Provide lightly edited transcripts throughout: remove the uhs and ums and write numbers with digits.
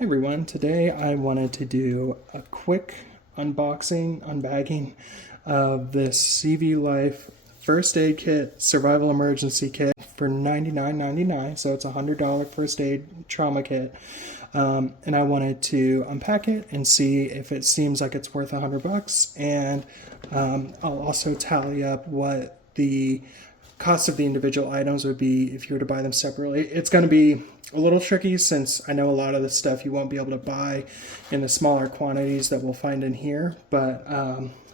Hey everyone, today I wanted to do a quick unbagging of this CVLIFE first aid kit, survival emergency kit for $99.99, so it's a $100 first aid trauma kit. And I wanted to unpack it and see if it seems like it's worth $100, and I'll also tally up what the cost of the individual items would be if you were to buy them separately. It's going to be a little tricky since I know a lot of the stuff you won't be able to buy in the smaller quantities that we'll find in here, but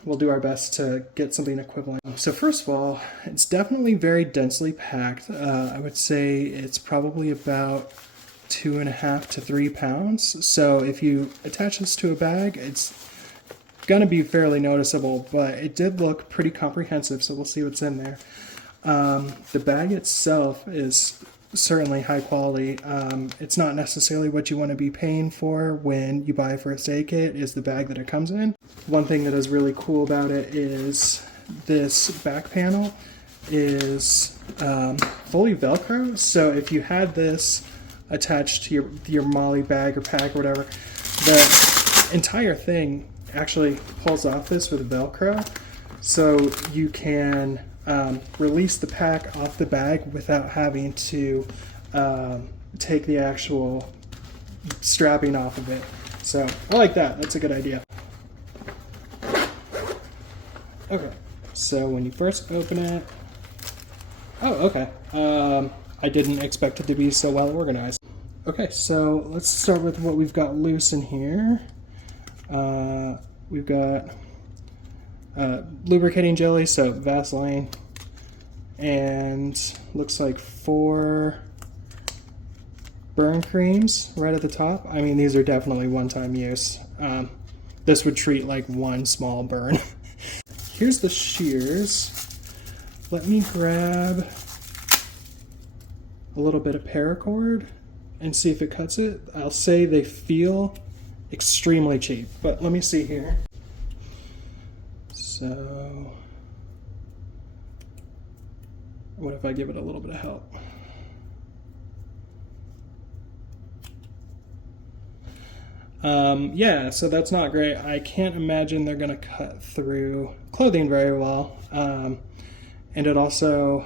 we'll do our best to get something equivalent. So first of all, it's definitely very densely packed. I would say it's probably about 2.5 to 3 pounds. So if you attach this to a bag, it's going to be fairly noticeable, but it did look pretty comprehensive, so we'll see what's in there. The bag itself is certainly high quality. It's not necessarily what you want to be paying for when you buy a first aid kit is the bag that it comes in. One thing that is really cool about it is this back panel is fully Velcro. So if you had this attached to your Molly bag or pack or whatever, the entire thing actually pulls off this with Velcro. So you can release the pack off the bag without having to take the actual strapping off of it. So I like that. That's a good idea. Okay, so when you first open it, oh, okay. I didn't expect it to be so well organized. Okay, so let's start with what we've got loose in here. We've got lubricating jelly, so Vaseline, and looks like 4 burn creams right at the top. I mean, these are definitely one-time use. This would treat like one small burn. Here's the shears. Let me grab a little bit of paracord and see if it cuts it. I'll say they feel extremely cheap, but let me see here. So, what if I give it a little bit of help? Yeah, so that's not great. I can't imagine they're going to cut through clothing very well. And it also,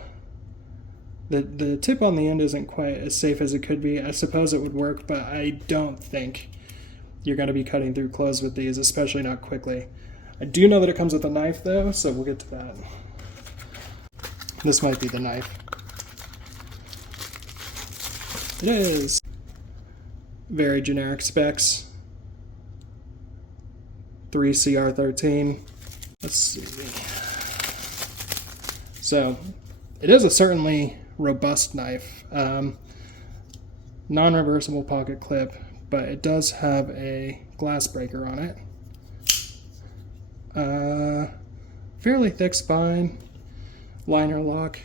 the tip on the end isn't quite as safe as it could be. I suppose it would work, but I don't think you're going to be cutting through clothes with these, especially not quickly. I do know that it comes with a knife though, so we'll get to that. This might be the knife. It is. Very generic specs. 3CR13. Let's see. So, it is a certainly robust knife. Non-reversible pocket clip, but it does have a glass breaker on it. Fairly thick spine, liner lock,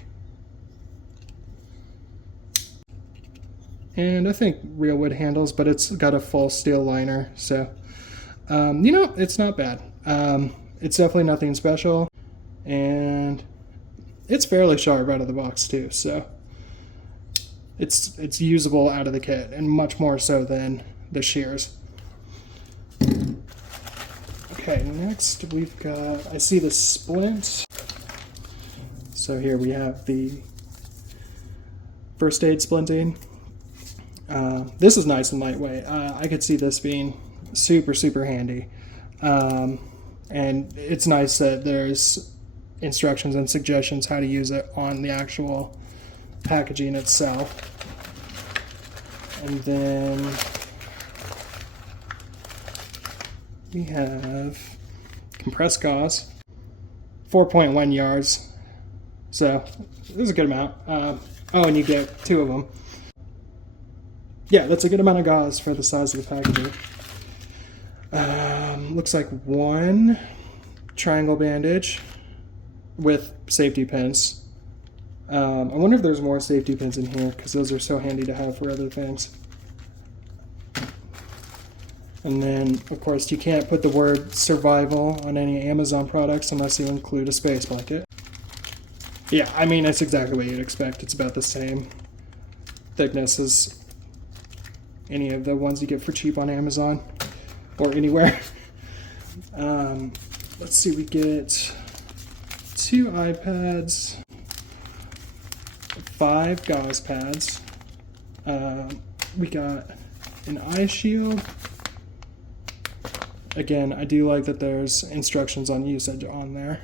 and I think real wood handles, but it's got a full steel liner, so you know, it's not bad. It's definitely nothing special, and it's fairly sharp out of the box too, so it's usable out of the kit, and much more so than the shears. Okay, next we've got, I see the splint. So here we have the first aid splinting. This is nice and lightweight. I could see this being super handy. And it's nice that there's instructions and suggestions how to use it on the actual packaging itself. And then we have compressed gauze, 4.1 yards, so this is a good amount. Oh, and you get 2 of them. Yeah, that's a good amount of gauze for the size of the packaging. Looks like 1 triangle bandage with safety pins. I wonder if there's more safety pins in here, because those are so handy to have for other things. And then, of course, you can't put the word survival on any Amazon products unless you include a space blanket. Yeah, I mean, it's exactly what you'd expect. It's about the same thickness as any of the ones you get for cheap on Amazon or anywhere. Let's see, we get 2 iPads, 5 gauze pads. We got an eye shield. Again, I do like that there's instructions on usage on there.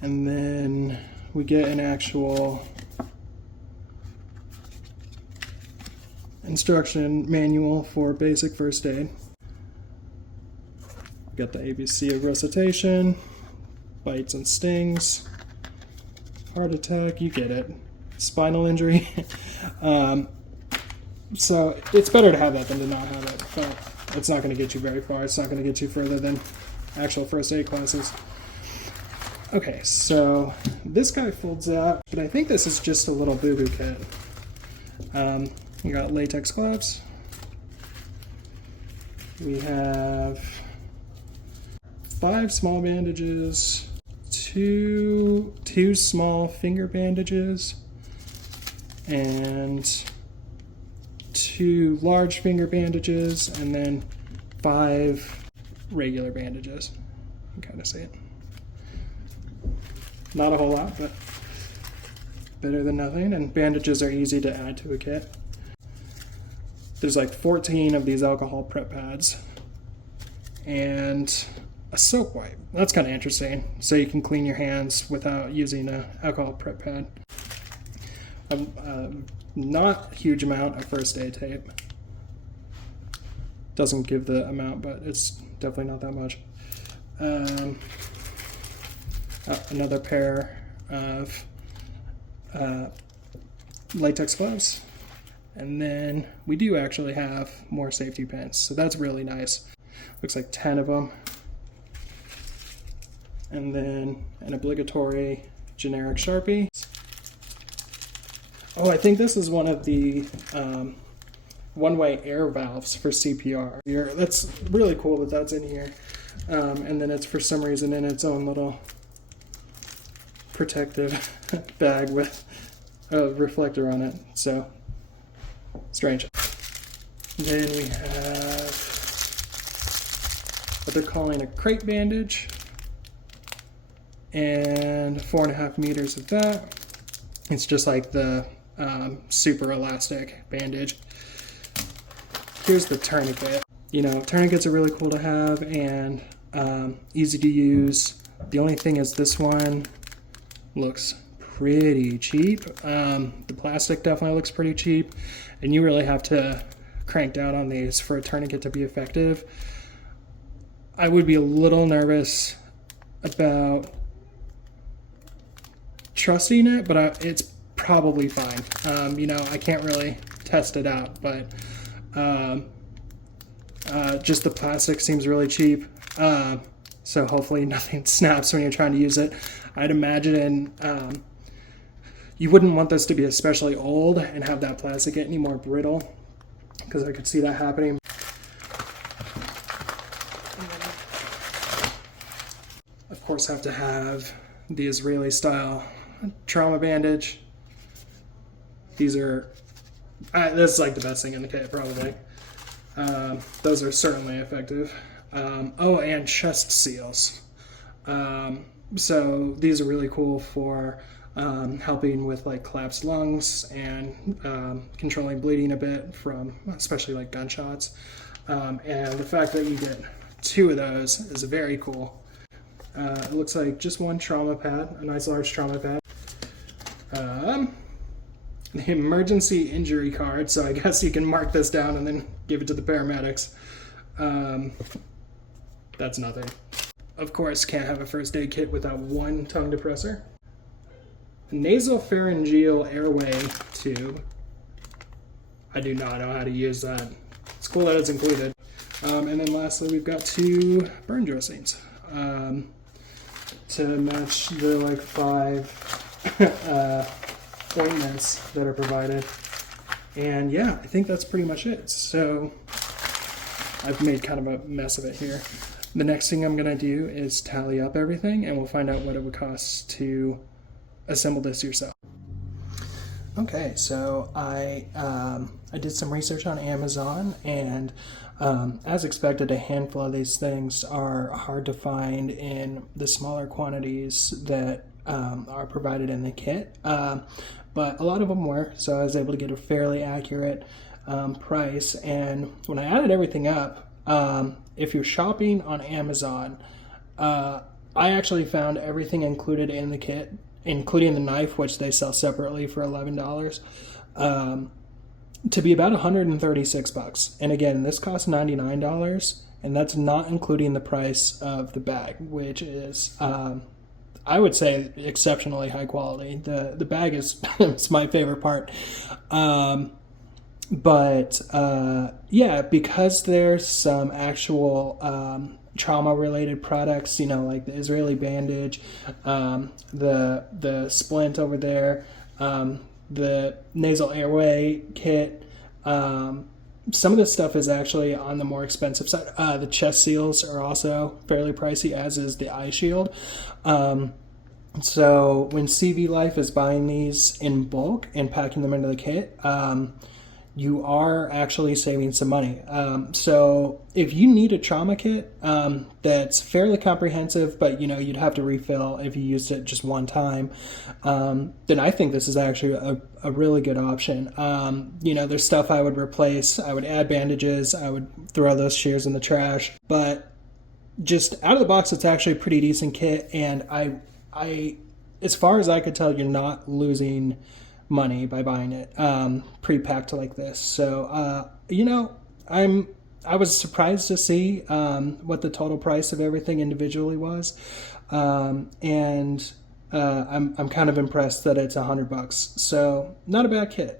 And then we get an actual instruction manual for basic first aid. We got the ABC of resuscitation, bites and stings, heart attack, you get it, spinal injury. So it's better to have that than to not have it, but it's not going to get you very far. It's not going to get you further than actual first aid classes. Okay, so this guy folds out, but I think this is just a little boo-boo kit. You got latex gloves. We have 5 small bandages, two small finger bandages, and 2 large finger bandages, and then 5 regular bandages. You can kind of see it. Not a whole lot, but better than nothing, and bandages are easy to add to a kit. There's like 14 of these alcohol prep pads, and a soap wipe. That's kind of interesting, so you can clean your hands without using an alcohol prep pad. Not a huge amount of first aid tape. Doesn't give the amount, but it's definitely not that much. Another pair of latex gloves. And then we do actually have more safety pins, so that's really nice. Looks like 10 of them. And then an obligatory generic Sharpie. Oh, I think this is one of the one-way air valves for CPR. That's really cool that that's in here. And then it's for some reason in its own little protective bag with a reflector on it. So strange. Then we have what they're calling a crate bandage, and 4.5 meters of that. It's just like the super elastic bandage. Here's the tourniquet. You know, tourniquets are really cool to have and easy to use. The only thing is this one looks pretty cheap. The plastic definitely looks pretty cheap, and you really have to crank down on these for a tourniquet to be effective. I would be a little nervous about trusting it, but it's probably fine. You know, I can't really test it out, but just the plastic seems really cheap. So hopefully nothing snaps when you're trying to use it. I'd imagine you wouldn't want this to be especially old and have that plastic get any more brittle, because I could see that happening. Of course, have to have the Israeli style trauma bandage. These are, this is like the best thing in the kit, probably. Those are certainly effective. Oh, and chest seals. So these are really cool for helping with like collapsed lungs and controlling bleeding a bit from especially like gunshots. And the fact that you get 2 of those is very cool. It looks like just 1 trauma pad, a nice large trauma pad. The emergency injury card, so I guess you can mark this down and then give it to the paramedics. That's nothing. Of course, can't have a first aid kit without 1 tongue depressor. A nasopharyngeal airway tube. I do not know how to use that. It's cool that it's included. And then lastly, we've got 2 burn dressings to match the like 5 ointments that are provided. And yeah, I think that's pretty much it. So I've made kind of a mess of it here. The next thing I'm going to do is tally up everything, and we'll find out what it would cost to assemble this yourself. Okay, so I did some research on Amazon, and as expected, a handful of these things are hard to find in the smaller quantities that are provided in the kit. But a lot of them were, so I was able to get a fairly accurate price. And when I added everything up, if you're shopping on Amazon, I actually found everything included in the kit, including the knife, which they sell separately for $11, to be about $136. And again, this costs $99, and that's not including the price of the bag, which is, I would say, exceptionally high quality. The bag is it's my favorite part. But yeah, because there's some actual trauma-related products, you know, like the Israeli bandage, the splint over there, the nasal airway kit. Some of this stuff is actually on the more expensive side. The chest seals are also fairly pricey, as is the eye shield. So when CVLIFE is buying these in bulk and packing them into the kit, you are actually saving some money. So if you need a trauma kit that's fairly comprehensive, but you know you'd have to refill if you used it just one time, then I think this is actually a really good option. You know, there's stuff I would replace. I would add bandages. I would throw those shears in the trash. But just out of the box, it's actually a pretty decent kit. And I, as far as I could tell, you're not losing money by buying it pre-packed like this. So you know, I was surprised to see what the total price of everything individually was, and I'm kind of impressed that it's $100. So not a bad kit.